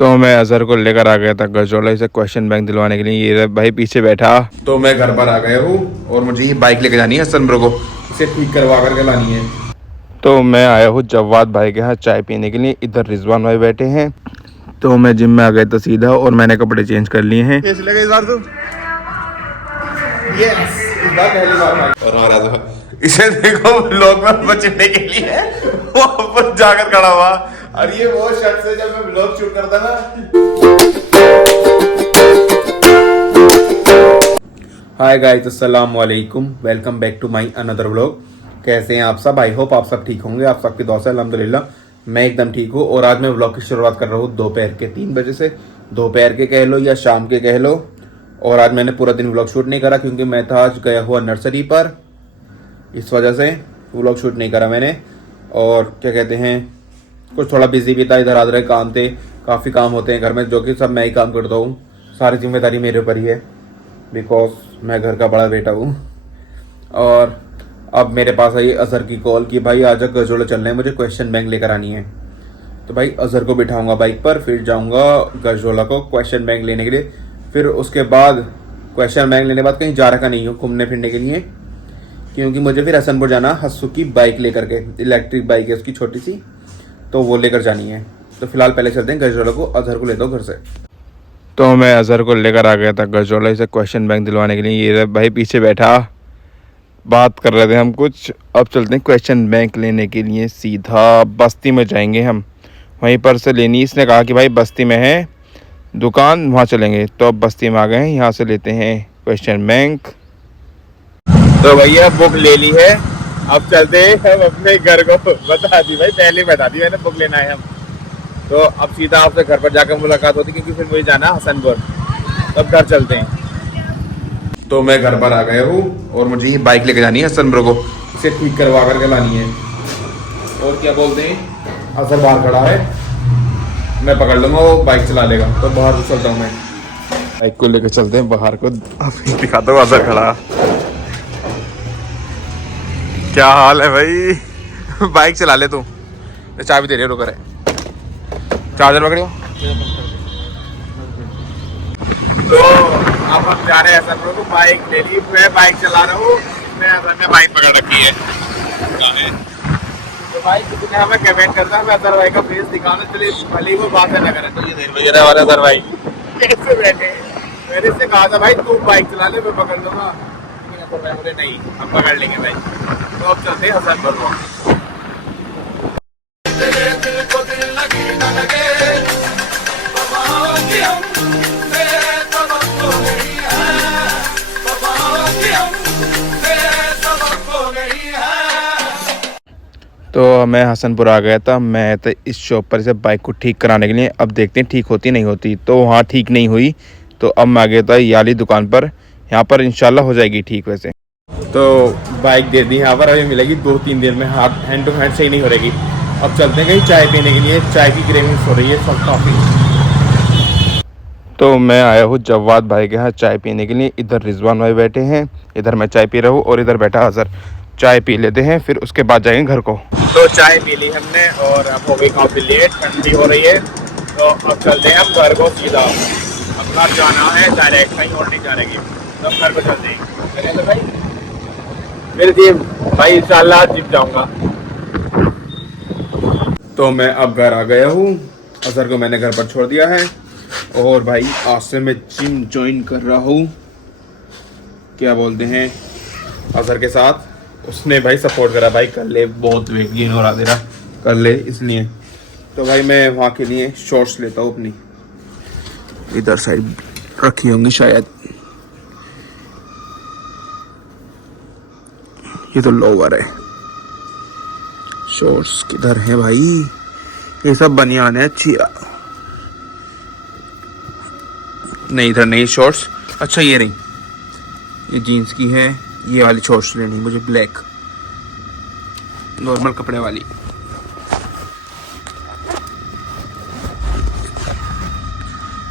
तो मैं अजहर को लेकर आ गया था गजोला से क्वेश्चन बैंक दिलवाने के लिए। ये भाई पीछे बैठा। तो मैं घर पर आ गया हूँ और मुझे ये बाइक लेके जानी है हसन ब्रो को, इसे ठीक करवा करके लानी है। तो मैं आया हूँ जवाद भाई के यहाँ चाय पीने के लिए। इधर रिजवान भाई बैठे हैं। तो मैं जिम में आ गया था सीधा और मैंने कपड़े चेंज कर लिए हैं। कैसे लगे इस बार तो? यस, इस बार पहली बार भाई। और आ रहा था इसे देखो व्लॉग में बचने के लिए वहां पर जाकर खड़ा हुआ। और ये वो शख्स है जब मैं व्लॉग शूट करता ना। हाय गाइस, अस्सलाम वालेकुम, welcome back to my another vlog. कैसे हैं आप सब? आई होप आप सब ठीक होंगे। आप सबकी दुआ से अल्हम्दुलिल्लाह मैं एकदम ठीक हूँ। और आज मैं व्लॉग की शुरुआत कर रहा हूँ दोपहर के 3 बजे से। दोपहर के कह लो या शाम के कह लो। और आज मैंने पूरा दिन व्लॉग शूट नहीं करा क्योंकि मैं था आज गया हुआ नर्सरी पर, इस वजह से व्लॉग शूट नहीं करा मैंने। और क्या कहते हैं, कुछ थोड़ा बिजी भी था, इधर आधर काम थे, काफ़ी काम होते हैं घर में जो कि सब मैं ही काम करता हूँ। सारी जिम्मेदारी मेरे ऊपर ही है बिकॉज मैं घर का बड़ा बेटा हूँ। और अब मेरे पास आई अजहर की कॉल कि भाई आजा गजोला चलना है, मुझे क्वेश्चन बैंक लेकर आनी है। तो भाई अजहर को बिठाऊंगा बाइक पर, फिर जाऊंगा गजोला को क्वेश्चन बैंक लेने के लिए। फिर उसके बाद क्वेश्चन बैंक लेने के बाद कहीं जा रखा नहीं हूँ घूमने फिरने के लिए, क्योंकि मुझे फिर हसनपुर जाना हस्सू की बाइक लेकर के। इलेक्ट्रिक बाइक है उसकी छोटी सी, तो वो लेकर जानी है। तो फिलहाल पहले चलते हैं गजोला को, अजहर को लेता हूँ घर से। तो मैं अजहर को लेकर आ गया था गजोला से क्वेश्चन बैंक दिलवाने के लिए। ये भाई पीछे बैठा, बात कर रहे थे हम कुछ। अब चलते हैं क्वेश्चन बैंक लेने के लिए, सीधा बस्ती में जाएंगे हम, वहीं पर से लेनी। इसने कहा कि भाई बस्ती में है दुकान, वहाँ चलेंगे। तो अब बस्ती में आ गए हैं, यहाँ से लेते हैं क्वेश्चन बैंक। तो भैया बुक ले ली है, अब चलते हैं हम अपने घर को। बता दी भाई, पहले बता दी मैंने बुक लेना है हम। तो अब सीधा आपसे घर पर जाकर मुलाकात होती क्योंकि फिर मुझे जाना हसनपुर। तब घर चलते हैं। तो मैं घर पर आ गया हूँ और मुझे ये बाइक लेके जानी है हसनपुर को, इसे ठीक करवा करके लानी है। और क्या बोलते हैं, अजहर बाहर खड़ा है, मैं पकड़ लूंगा, वो बाइक चला लेगा। तो बाहर चलता हूँ मैं, बाइक को लेकर चलते हैं बाहर को। दिखाता हूँ अजहर खड़ा। क्या हाल है भाई? बाइक चला ले तू, चाबी दे रही है, रुक रहे चार्जर पकड़ियो। तो अब हम जा रहे हैं हसनपुर को, बाइक ले ली, मैं बाइक चला रहा हूँ, मैं अजहर ने बाइक पकड़ रखी है। तो भाई कितने हमें कमेंट करता है, मैं अजहर भाई का फेस दिखाना, चलिए भले वो बात ना करें। तो ये देख लो, ये वाला अजहर भाई कैसे बैठे। मैंने इससे कहा था भाई तू बाइक चला ले, मैं पकड़ लूंगा। बोले नहीं, हम पकड़ लेंगे भाई। तो अब चलते हैं हसनपुर को। तो मैं हसनपुर आ गया था, मैं तो इस शॉप पर से बाइक को ठीक कराने के लिए। अब देखते हैं ठीक होती नहीं होती। तो वहाँ ठीक नहीं हुई, तो अब मैं आ गया था याली दुकान पर, यहाँ पर इंशाल्लाह हो जाएगी ठीक। वैसे तो बाइक दे दी यहाँ पर, अभी मिलेगी 2-3 दिन में, हाथ हैंड टू हैंड सही नहीं हो रहेगी। अब चलते हैं कहीं चाय पीने के लिए, चाय की क्रेविंग्स हो रही है सब काफ़ी। तो मैं आया हूँ जवाद भाई के यहाँ चाय पीने के लिए। इधर रिजवान भाई बैठे हैं, इधर मैं चाय पी रहा हूँ और इधर बैठा अजहर। चाय पी लेते हैं, फिर उसके बाद जाएंगे घर को। तो चाय पी ली हमने और अब हो गई काफ़ी लेट, ठंडी हो रही है। तो अब चलते हैं हम घर को सीधा। अब घर जाना है डायरेक्ट, कहीं और नहीं जाएंगे। तो घर को चलते हैं तो भाई, फिर जिम भाई इंशाल्लाह जिम जाऊंगा। तो मैं अब घर आ गया हूँ, अजहर को मैंने घर पर छोड़ दिया है और भाई आज से मैं जिम ज्वाइन कर रहा हूँ, क्या बोलते हैं, अजहर के साथ। उसने भाई सपोर्ट करा, भाई कर ले, बहुत वेट गेन हो रहा तेरा, कर ले, इसलिए। तो भाई मैं वहाँ के लिए शॉर्ट्स लेता हूँ अपनी, इधर साइड रखी होंगी शायद, ये तो लोवर है। शॉर्ट्स किधर है भाई? ये सब बनियान है अच्छी। नहीं इधर नहीं शॉर्ट्स। अच्छा ये नहीं, ये जीन्स की है, ये वाली शॉर्ट्स लेनी मुझे, ब्लैक नॉर्मल कपड़े वाली।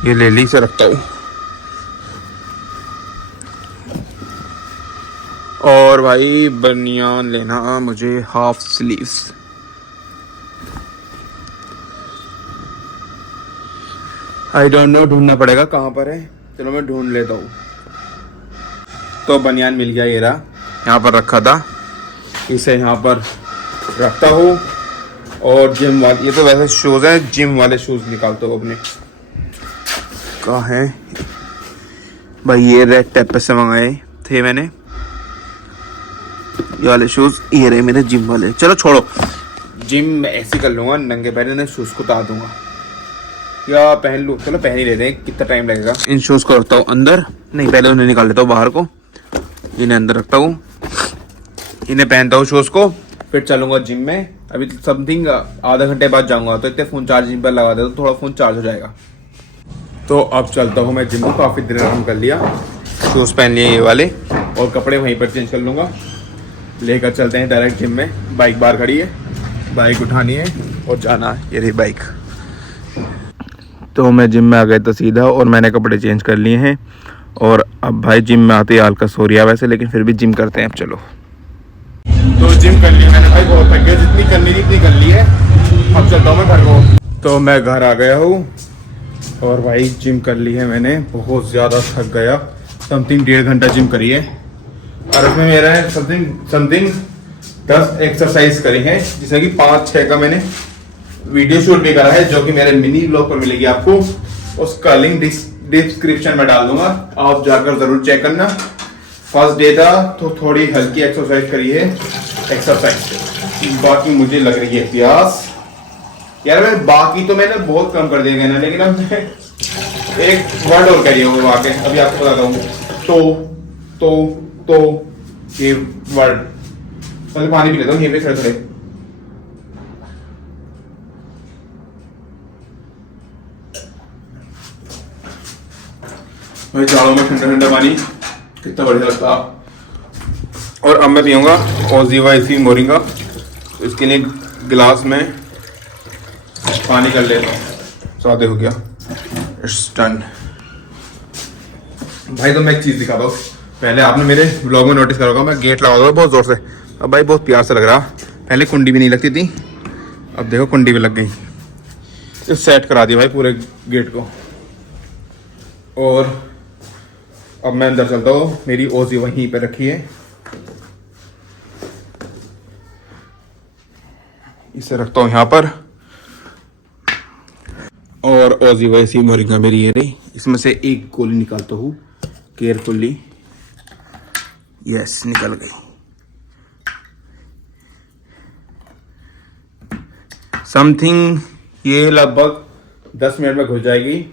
ये ले ली से रखता हूँ। और भाई बनियान लेना मुझे half sleeves. I don't know, ढूंढना पड़ेगा कहाँ पर है। चलो मैं ढूंढ लेता हूँ। तो बनियान मिल गया, ये रहा, यहाँ पर रखा था, इसे यहाँ पर रखता हूँ। और जिम वाले, ये तो वैसे शूज़ हैं, जिम वाले शूज़ निकालता हूँ अपने। कहाँ है भाई? ये रेड टेप से मंगाए थे मैंने ये वाले शूज़, ये रहे मेरे जिम वाले। चलो छोड़ो, जिम ऐसे कर लूँगा, नंगे पैर ने शूज़ को उतार दूंगा या पहन लूँ। चलो पहन ही लेते हैं, कितना टाइम लगेगा। इन शूज़ को रखता हूँ अंदर, नहीं पहले उन्हें निकाल लेता हूँ बाहर को, इन्हें अंदर रखता हूँ, इन्हें पहनता हूँ शूज़ को, फिर चलूँगा जिम में। अभी समथिंग आधा घंटे बाद जाऊँगा, तो इतने फ़ोन चार्जिंग पर लगा देता, तो थोड़ा फ़ोन चार्ज हो जाएगा। तो अब चलता हूँ मैं जिम को, काफ़ी देर आराम कर लिया, शूज़ पहन लिए ये वाले, और कपड़े वहीं पर चेंज कर लूँगा। लेकर चलते हैं डायरेक्ट जिम में। बाइक बाहर खड़ी है, बाइक उठानी है और जाना है। ये रही बाइक। तो मैं जिम में आ गया था सीधा, और मैंने कपड़े चेंज कर लिए हैं। और अब भाई जिम में आते ही आलकस हो रहा वैसे, लेकिन फिर भी जिम करते हैं। अब चलो, तो जिम कर लिया मैंने भाई, बहुत थक गया, जितनी करनी थी इतनी कर ली है। अब चलता हूँ मैं घर को। तो मैं घर आ गया हूँ और भाई जिम कर ली है मैंने, बहुत ज़्यादा थक गया, समथिंग 1.5 घंटा जिम करी है। और उसमें मेरा है समथिंग 10 एक्सरसाइज करी है, जिसमें कि 5-6 का मैंने वीडियो शूट भी करा है, जो कि मेरे मिनी ब्लॉग पर मिलेगी आपको। उसका लिंक डिस्क्रिप्शन में डाल दूंगा, आप जाकर जरूर चेक करना। फर्स्ट डे था तो थोड़ी हल्की एक्सरसाइज करी है, बाकी मुझे लग रही है प्यास यार। मैं बाकी तो मैंने बहुत कम कर दिया ना, लेकिन अब एक वर्ड और करिए वो आके, अभी आपको बताता हूँ। तो ये वर्ड, पहले पानी पी लेता हूँ, ये पे खड़े भाई, जाड़ों में ठंडा ठंडा पानी कितना बढ़िया लगता। और अब मैं पीऊँगा ओजीवा इसी मोरिंगा, तो इसके लिए गिलास में पानी कर लेता हूँ। सादे हो गया, इट्स डन भाई। तो मैं एक चीज़ दिखाता हूँ, पहले आपने मेरे ब्लॉग में नोटिस करा होगा, मैं गेट लगा दूँगा बहुत ज़ोर से। अब भाई बहुत प्यास से लग रहा, पहले कुंडी भी नहीं लगती थी, अब देखो कुंडी भी लग गई। तो सेट करा दिया भाई पूरे गेट को। और अब मैं अंदर चलता हूँ, मेरी ओजी वहीं पे रखी है, इसे रखता हूँ यहाँ पर। और ओजी वैसी मोरिंगा मेरी ये रही, इसमें से एक गोली निकालता हूँ केयरफुली। यस, निकल गई। समथिंग ये लगभग 10 मिनट में घुस जाएगी।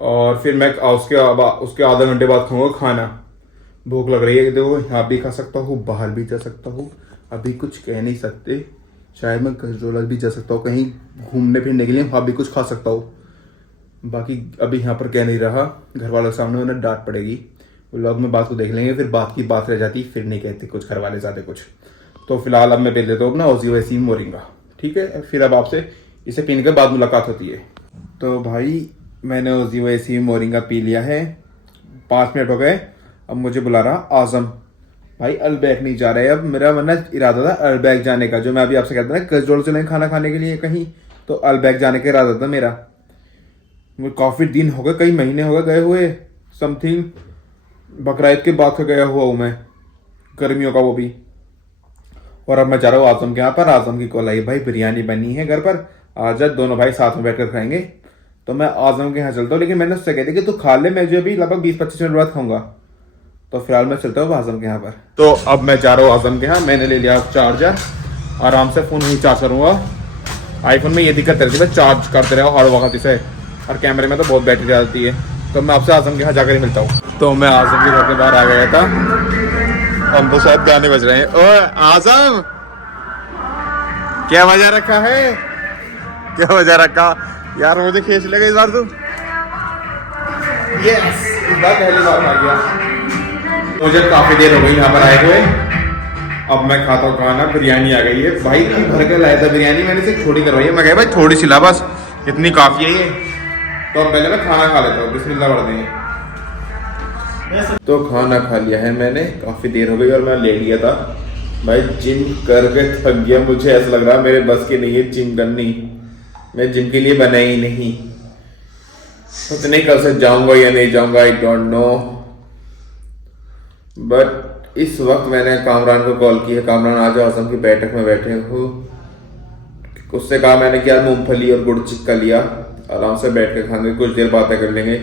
और फिर मैं उसके आधा घंटे बाद खाऊंगा खाना। भूख लग रही है, देखो यहाँ भी खा सकता हूँ, बाहर भी जा सकता हूँ, अभी कुछ कह नहीं सकते। शायद मैं गजरोला भी जा सकता हूँ कहीं घूमने फिरने के लिए, वहाँ भी कुछ खा सकता हूँ। बाकी अभी यहाँ पर कह नहीं रहा, घर वालों के सामने उन्हें डांट पड़ेगी। व्लॉग में बात को देख लेंगे, फिर बात की बात रह जाती, फिर नहीं कहते कुछ घर वाले ज़्यादा कुछ। तो फिलहाल अब मैं पी लेता हूँ अपना ओजी वैसी मोरिंगा, ठीक है। फिर अब आपसे इसे पीने के बाद मुलाकात होती है। तो भाई मैंने ओजी वैसी मोरिंगा पी लिया है, 5 मिनट हो गए। अब मुझे बुला रहा आजम भाई, अलबैग नहीं जा रहा है। अब मेरा वरना इरादा था अलबैग जाने का, जो मैं अभी आपसे कहता था कसडोल चलें खाना खाने के लिए कहीं, तो अलबैग जाने का इरादा था मेरा। मुझे काफ़ी दिन हो गए, कई महीने हो गए गए हुए, समथिंग बकरीद के बाद का गया हुआ हूँ मैं, गर्मियों का वो भी। और अब मैं जा रहा हूँ आजम के यहाँ पर। आजम की कॉल आई भाई, बिरयानी बनी है घर पर, आज दोनों भाई साथ में बैठकर खाएंगे। तो मैं आजम के यहाँ चलता हूँ, लेकिन मैंने उससे कहती कि तू खा ले, मैं जो अभी लगभग 20-25 मिनट बाद खाऊंगा। तो फिलहाल मैं चलता हूँ आजम के यहाँ पर। तो अब मैं जा रहा हूँ आजम के यहाँ, मैंने ले लिया चार्जर, आराम से फ़ोन वहीं चार्ज करूँगा। आईफोन में ये दिक्कत रहती है, चार्ज करते रहो हर वक्त इसे, और कैमरे में तो बहुत बैटरी जाती है। तो मैं आपसे आजम के यहाँ जाकर ही मिलता हूँ। तो मैं आजम के घर के बाहर आ गया था, हम तो शायद गाने बज रहे हैं। ओए आजम, क्या वजह रखा है, क्या वजह रखा यार, मुझे खींच लेगा इस बार तू। यस, इस बार पहली बार आ गया। मुझे काफी देर हो गई यहाँ पर आए हुए, अब मैं खाता हूँ खाना। बिरयानी आ गई है भाई, भर के लाया था बिरयानी, मैंने इसे थोड़ी करवाई है। मैं कहा भाई थोड़ी सी ला बस, इतनी काफी है ये। तो अब पहले मैं खाना खा लेता हूँ, बिस्मिल्लाह पढ़ देंगे। तो खाना खा लिया है मैंने, काफी देर हो गई और मैं ले लिया था भाई। जिम करके थक गया, मुझे ऐसा लग रहा मेरे बस की नहीं है जिम करनी, मैं जिम के लिए बना ही नहीं। पता नहीं कल से जाऊंगा या नहीं जाऊंगा, आई डोंट नो। बट इस वक्त मैंने कामरान को कॉल किया। कामरान आज आजम की बैठक में बैठे हो, उससे कहा मैंने कि यार मूंगफली और गुड़ चिक्का लिया, आराम से बैठ के खाएंगे, कुछ देर बातें कर लेंगे।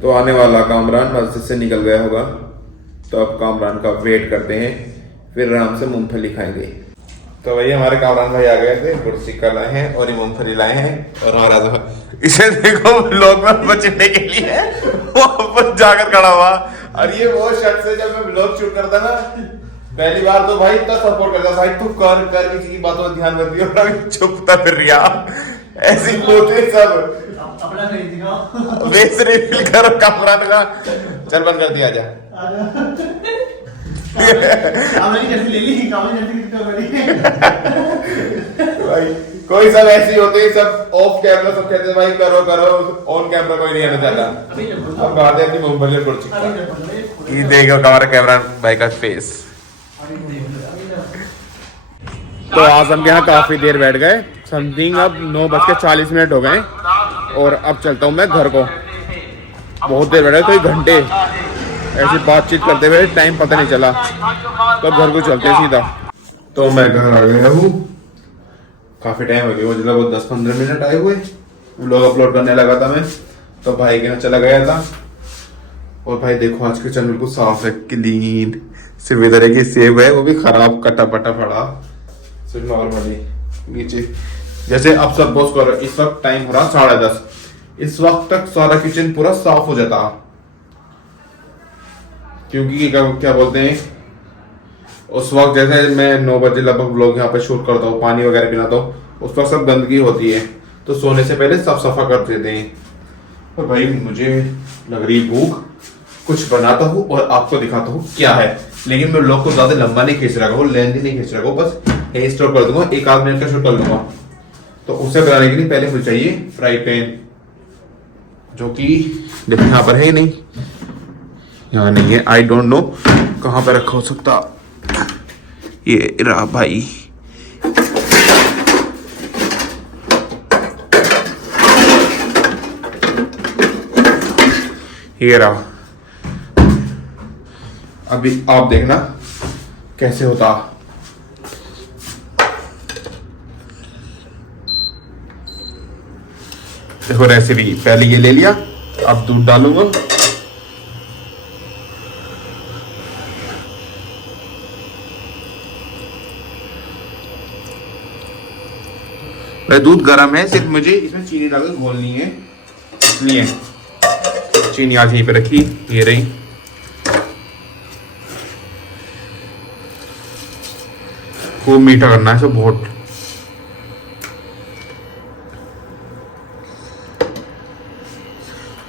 तो आने वाला कामरान मस्जिद से निकल गया होगा, तो अब कामरान का वेट करते हैं, फिर आराम से मूंगफली खाएंगे। तो वही हमारे कामरान भाई आ गए थे, गुड़ चिक्का लाए हैं और ये मूंगफली लाए हैं। और हमारा इसे देखो व्लॉग में बचने के लिए वो ऊपर जाकर खड़ा हुआ। और ये वो शख्स है, जब मैं व्लॉग शूट करता ना पहली बार तो भाई इतना सपोर्ट करता, भाई तू कर कर किसी की बातों में ध्यान मत दियो, और अभी चुपता फिर रिया ऐसी होते सब अपना नहीं दिखाओ, वेस रिफिल करो कामरान का। चल बंद कर दिया, जा कामरान जैसे ले ली, कामरान जैसे किसको करी भाई कोई सब ऐसे होते हैं, सब ऑफ कैमरा सब कहते हैं भाई करो करो, ऑन कैमरा कोई नहीं आना चाहता। अब बात है अपनी मूंगफली और गुड़ चिक्का। ये देखो हमारा कैमरा भाई का फेस। तो आज हम यहाँ काफी देर बैठ गए, समथिंग अब 9:40 हो गए, और अब चलता हूँ मैं घर को। बहुत देर बैठे, कई घंटे ऐसी बातचीत करते हुए टाइम पता नहीं चला, तो घर को चलते सीधा। तो मैं घर आ गया हूँ, काफी टाइम हो गया, मतलब वो 10-15 मिनट आए हुए। व्लॉग अपलोड करने लगा था मैं, तो भाई के यहाँ चला गया था। और भाई देखो आज के चैनल को साफ है, क्लीन। सिर्फ इधर एक सेब है, वो भी खराब कटा पटा पड़ा, सिर्फ नॉर्मली नीचे। जैसे अब सपोज करो इस वक्त टाइम हो रहा 10:30, इस वक्त तक सारा किचन पूरा साफ हो जाता, क्योंकि क्या बोलते हैं, उस वक्त जैसे मैं 9 बजे लगभग व्लॉग यहाँ पे शूट करता हूँ, पानी वगैरह पिलाता हूँ, उस वक्त सब गंदगी होती है, तो सोने से पहले सब सफा कर देते हैं। और भाई मुझे लग रही भूख, कुछ बनाता हूँ और आपको दिखाता हूँ क्या है। लेकिन मैं व्लॉग को ज्यादा लंबा नहीं खींच रहा हूँ, लेंथी नहीं खींच रहा हूँ, बस हेयर स्टॉप कर दूंगा, 1 आध मिनट का शूट कर लूंगा। तो उसे बनाने के लिए पहले मुझे चाहिए फ्राई पैन, जो कि देखो यहाँ पर है नहीं, यहाँ नहीं है, आई डोंट नो कहाँ पर रखा हो सकता। ये रहा भाई, ये रहा। अभी आप देखना कैसे होता। देखो रेसिपी, पहले ये ले लिया, अब दूध डालूंगा, दूध गर्म है, सिर्फ मुझे इसमें चीनी डालकर घोलनी है, इसलिए चीनी आज यहीं पे रखी, ये रही। खूब मीठा करना है, सब बहुत।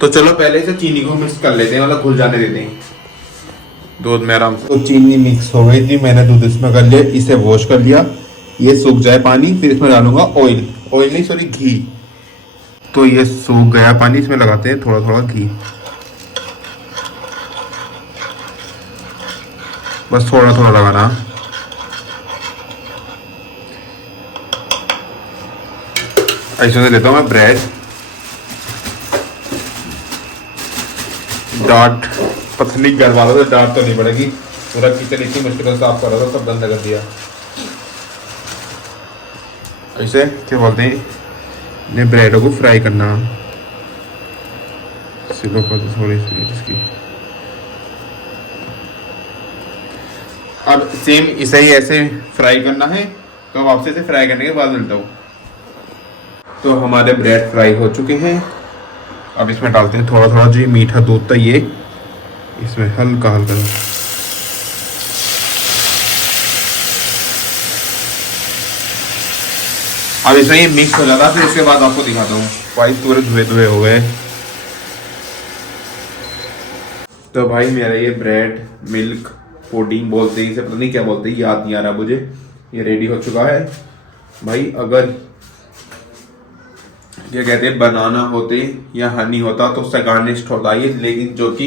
तो चलो पहले से चीनी को मिक्स कर लेते हैं, मतलब घुल जाने देते हैं दूध में आराम से। तो चीनी मिक्स हो गई थी, मैंने दूध इसमें कर लिया, इसे वॉश कर लिया, ये सूख जाए पानी, फिर इसमें डालूंगा ऑयल, ऑयल नहीं सॉरी घी। तो ये सूख गया पानी, इसमें लगाते हैं थोड़ा थोड़ा घी, बस थोड़ा थोड़ा लगाना। ऐसे से लेता हूँ मैं ब्रेड, डांट पतली घर वालों से डांट तो नहीं पड़ेगी, पूरा किचन इतनी मुश्किल से साफ कर रहा था, सब बंद कर दिया। ऐसे क्या बोलते हैं, ने ब्रेड को फ्राई करना, सिलो कर थोड़ी सी इसकी। अब सेम इसे ही ऐसे फ्राई करना है, तो वापस से फ्राई करने के बाद मिलता हूँ। तो हमारे ब्रेड फ्राई हो चुके हैं, अब इसमें डालते हैं थोड़ा थोड़ा जो मीठा दूध था, ये इसमें हल्का हल्का। अब इसमें ये मिक्स हो जाता, फिर उसके बाद आपको दिखाता हूँ। भाई पूरे धुए धुए हो गए। तो भाई मेरा ये ब्रेड मिल्क पुडिंग बोलते हैं इसे, पता नहीं क्या बोलते हैं, याद नहीं आ रहा मुझे, ये रेडी हो चुका है। भाई अगर क्या कहते हैं बनाना होते या हनी होता तो उससे गार्निश्ड होता ये, लेकिन जो कि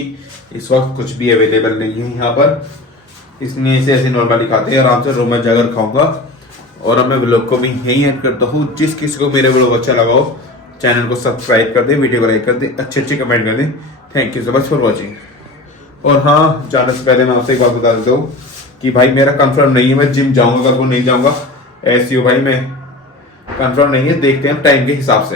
इस वक्त कुछ भी अवेलेबल नहीं है यहाँ पर, इसलिए इसे ऐसे नॉर्मली खाते हैं। आराम से रूम में जाकर खाऊंगा। और अब मैं व्लॉग को भी यही एंड करता हूँ। जिस किसी को मेरे व्लॉग अच्छा लगा हो, चैनल को सब्सक्राइब कर दें, वीडियो को लाइक कर दें, अच्छे अच्छे कमेंट कर दें। Thank you so much for watching. और हाँ, जाने से पहले मैं आपसे एक बात बता देता हूँ कि भाई मेरा कंफर्म नहीं है मैं जिम जाऊंगा कल को नहीं जाऊंगा। ऐसी हो भाई, मैं कंफर्म नहीं है, देखते हैं टाइम के हिसाब से।